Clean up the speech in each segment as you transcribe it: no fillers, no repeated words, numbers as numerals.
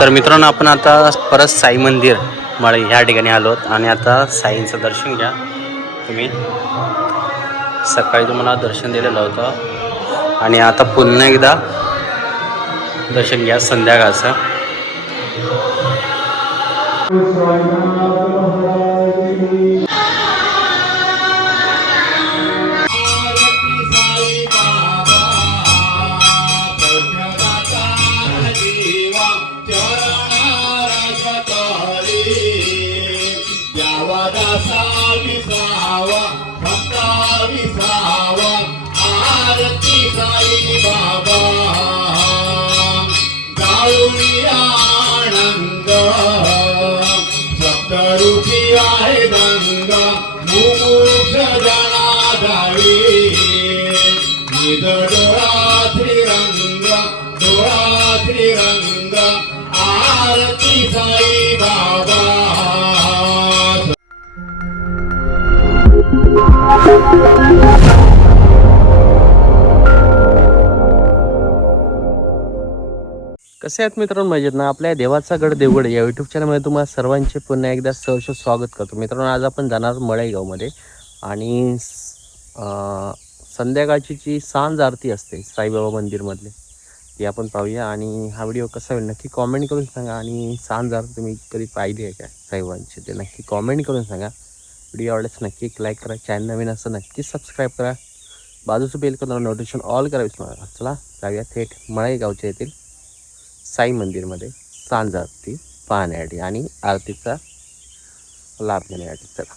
तर मित्रांनो, आपण आता परत साई मंदिर मळे ह्या ठिकाणी आलोत आणि आता साईंचं दर्शन घ्या तुम्ही. सकाळी तुम्हाला दर्शन दिलेलं होतं आणि आता पुन्हा एकदा दर्शन घ्या संध्याकाळचं. आनंद सप्तऋषी आहे गंगा मुमुक्ष जना धावी निज डोळा श्रीरंग आरती साई बाबा. कसे आहेत मित्रांनो, मजेत ना? आपल्या देवाचा गड देवगड या यूट्यूब चॅनलमध्ये तुम्हाला सर्वांचे पुन्हा एकदा सहर्ष स्वागत करतो. मित्रांनो, आज आपण जाणार मळेगावमध्ये आणि संध्याकाळची जी सांज आरती असते साईबाबा मंदिरमधले ती आपण पाहूया. आणि हा व्हिडिओ कसा होईल नक्की कॉमेंट करून सांगा. आणि सांज आरती तुम्ही कधी पाहिली आहे का साईबाबांची ते नक्की कॉमेंट करून सांगा. व्हिडिओ आवडल्यास नक्की एक लाईक करा, चॅनल नवीन असं नक्की सबस्क्राईब करा, बाजूचं बेल करून नोटिफिकेशन ऑल करा विसरू नका. चला जाऊया थेट मळेगावच्या येथील साई मंदिरमध्ये सांज आरती पाहण्यासाठी आणि आरतीचा लाभ घेण्यासाठी. चला.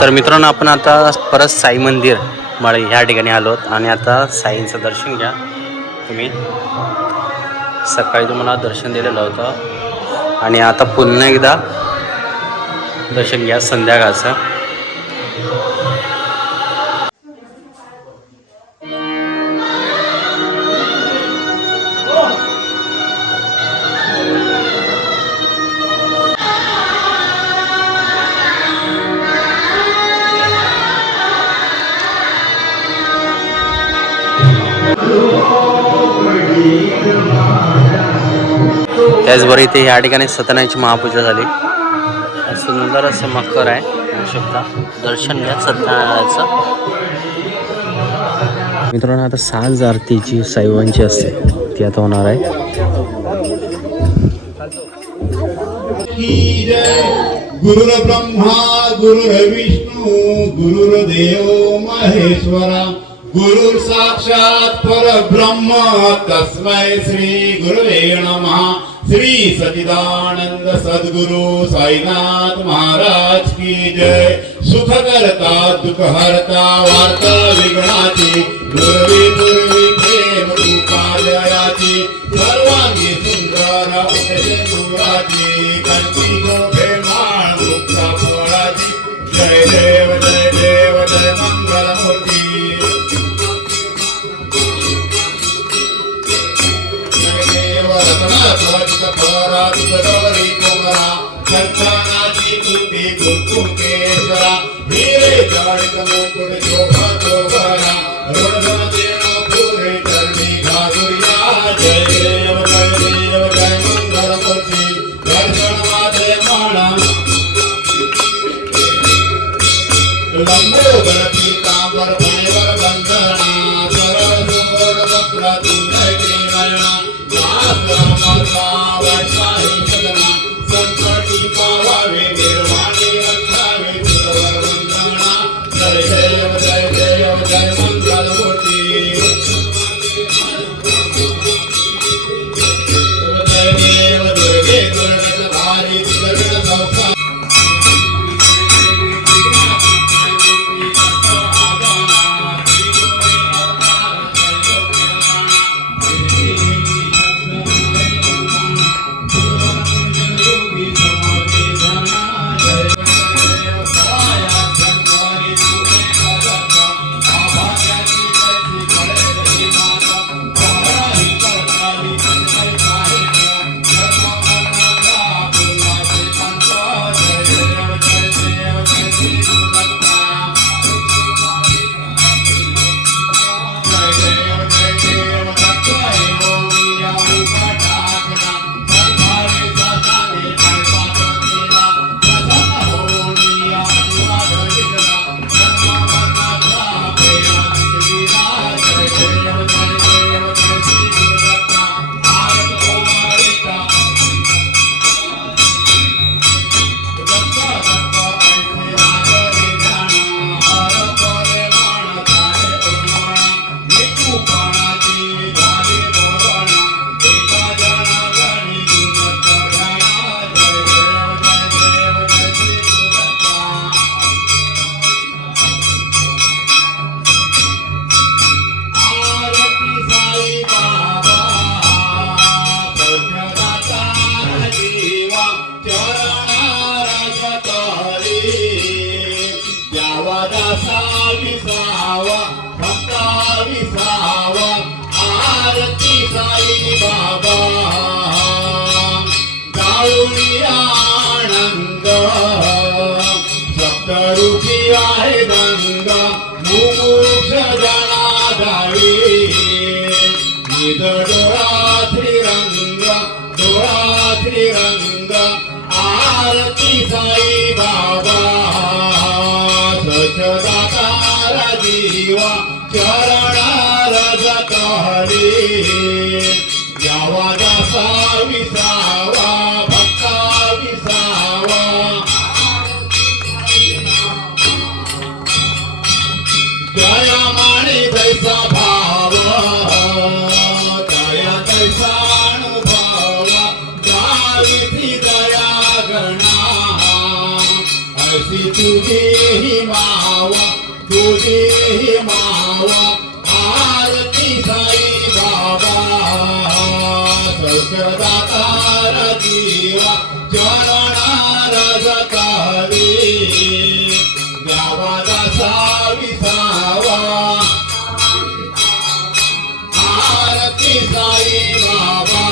तर मित्रांनो, आपण आता परत साई मंदिर मळे ह्या ठिकाणी आलोत आणि आता साईंचं दर्शन घ्या तुम्ही. सकाळी तुम्हाला दर्शन दिलेलं होतं आणि आता पुन्हा एकदा दर्शन घ्या संध्याकाळचं. त्याचबरोबर इथे या ठिकाणी सत्यनारायणची महापूजा झाली. सुंदर असं मकर आहे, होऊ शकता. दर्शन घ्या सत्यनारायणाचं. मित्रांनो, आता सांज आरती जी साईबाबांची असते ती आता होणार आहे. गुरुर्ब्रह्मा गुरुर्विष्णू गुरुर्देव महेश्वरा गुरुर साक्षात परब्रह्म तस्मै श्री गुरुवे नमः. श्री सच्चिदानंद सद्गुरु साईनाथ महाराज की जय. सुख करता दुःख हरता वार्ता विघ्नाची गुरुवी पूर्वी प्रेम रूपालयाची सर्वांगी सुंदर उपदेशुराची कंठी शोभे माळ मुक्ता फळाची. जय देव जय देव जय मंगलमूर्ती. संतानाची कुटी कुंकुमेश्वरा हिरे जडित मुकुट शोभा शोभरा रोदन पुरे चरणी घालूया. जय देव जय मंगलमूर्ती. दर्शन माझे म्हणा लंबोदर पीतांबर फणीवर बंधना सरळ सुंदर वक्र तुंडय नयना संकटी पावावे निर्वाणी रक्षावे तुझवर वंदना. जय देव जय देव जय मंगलमूर्ती. जय देव दुर्गे दुर्गतधारी दुर्गत संसार. वाढुनी आनंद सप्तऋषी आहे दंग मुमुक्ष जना गावी निज डोळा श्रीरंग आरती साई बाबा सचदातारा जीवा चरणार जतहरी यावा दासा विसावा भक्ता विसावा दया माने दैसा भाव दया दैसा अनुभव गावित्री दया गणा अशी तुझी मावा आरती साई बाबा सौख्यदातार जीवा चरणार जतावी गावा दासा विसावा आरती साई बाबा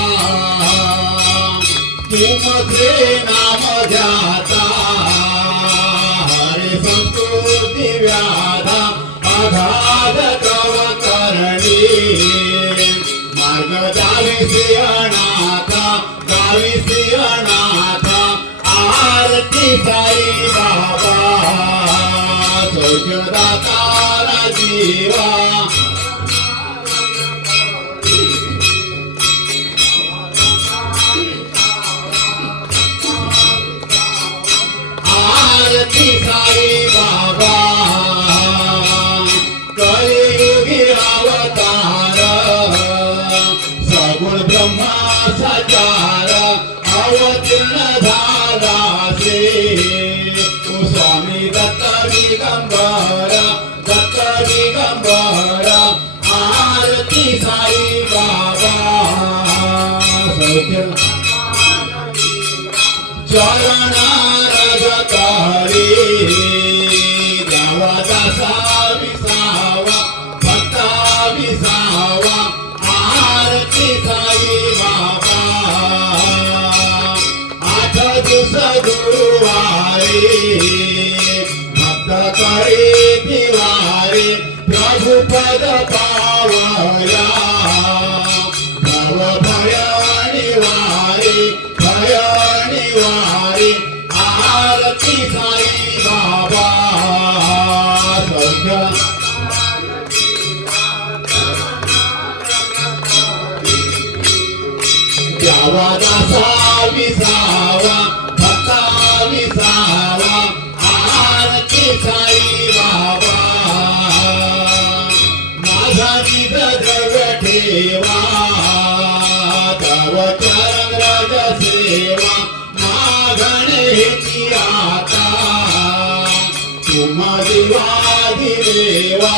तुमचे नाम जाता हरे संस्कृती व्याधा अगाध कव करणी मार्ग गावी अनाथा आरती साई बाबा सौख्यदातारा जीवा आरती साई बाबा कलियुगी अवतार सगुण ब्रह्मा सचार अवतीर्ण झालासे ओ स्वामी दत्त दिगंबर आरती साई बाबा सौख्य चरणार जतारी गावा दासा विसावा भक्ता विसावा आरती साई बाबा आठ दिवस गुरुवारी भक्त करे तिवारी प्रभु पद पावया भव भय निवारी आरती साई बाबा सौख्य गावा दासा विसावा भक्ता विसावा आरती साई बाबा माझा निज द्रव्य ठेवा तव चरण रज सेवा मागणे हेती आता तुम देवाधिदेवा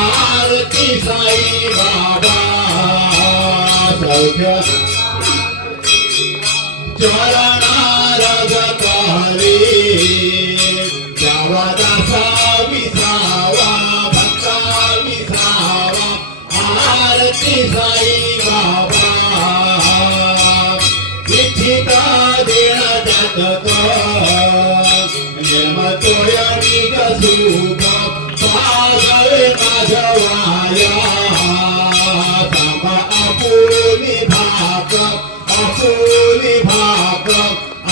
आरती साई बाबा सौख्य चरणार जतारी गावा दासा विसावा भक्ता विसावा आरती साई बाबा इच्छिता देण जातक जन्मतोय निज सुख पागवे माझवाया थांबा आपुली भाक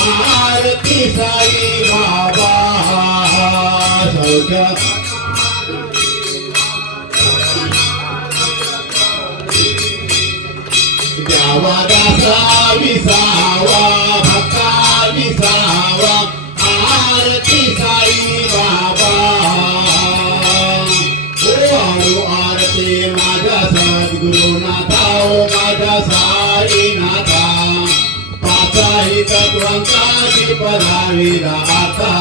आरती साई बाबा सौख्य गावा दासा विसावा भक्ता विसावा आरती साई बाबा ओ आरती माझा सद्गुरुनाथा ओ माझा साईनाथा पाचाही तत्वांची पदावी राहता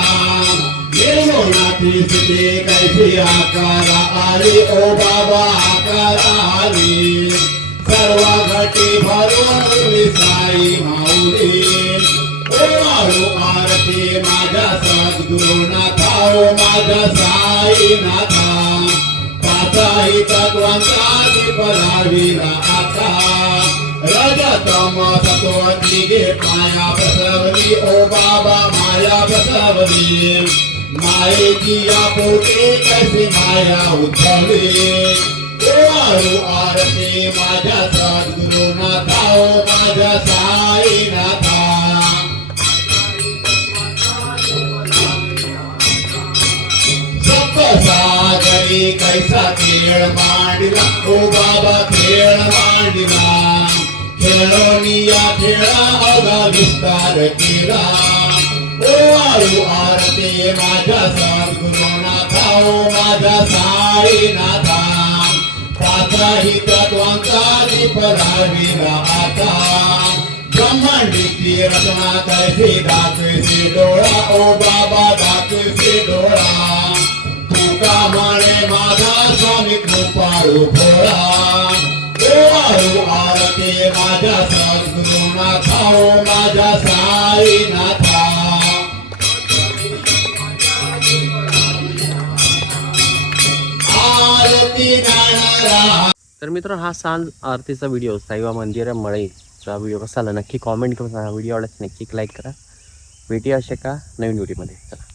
निर्गुणाची स्थिती कैसी आकारा आली ओ बाबा आकारा आली सर्व घटी भरून साई माऊली ओ आरती माझ्या सद्गुरुनाथा ओ माझ्या साईनाथा पाचाही तत्वांची पदावी राहता रजत जन्म सतोवती गे माया बसवली ओ बाबा माया बसवली मायेची या पोटे कैसी माया उद्भवली वाळू आरती माझ्या सद्गुरुनाथा ओ माझ्या साईनाथा सागरी कैसा खेळ मांडला ओ बाबा खेळ मांडला खेळोनी या खेळा अगा विस्तार केला ओ वाळू आरती माझ्या सद्गुरुनाथा ओ माझ्या साईनाथा पाचाही तत्वांचा दीप लाविला आता ब्रह्मांडीची रचना कैसी दाखविसी डोळा ओ बाबा दाखविसी डोळा तुका म्हणे माझा स्वामी कृपाळू भोळा वाळू आरती माझ्या सद्गुरुनाथा ओ माझ्या साईनाथा आरती गाणारा. तर मित्रांनो हा सांज आरतीचा व्हिडिओ साईबाबा मंदिर मळईचा व्हिडिओ कसा आला नक्की कॉमेंट करून सांगा. व्हिडिओ आवडल्यास नक्की लाईक करा. भेटूया अशा का नवीन व्हिडिओमध्ये. चला.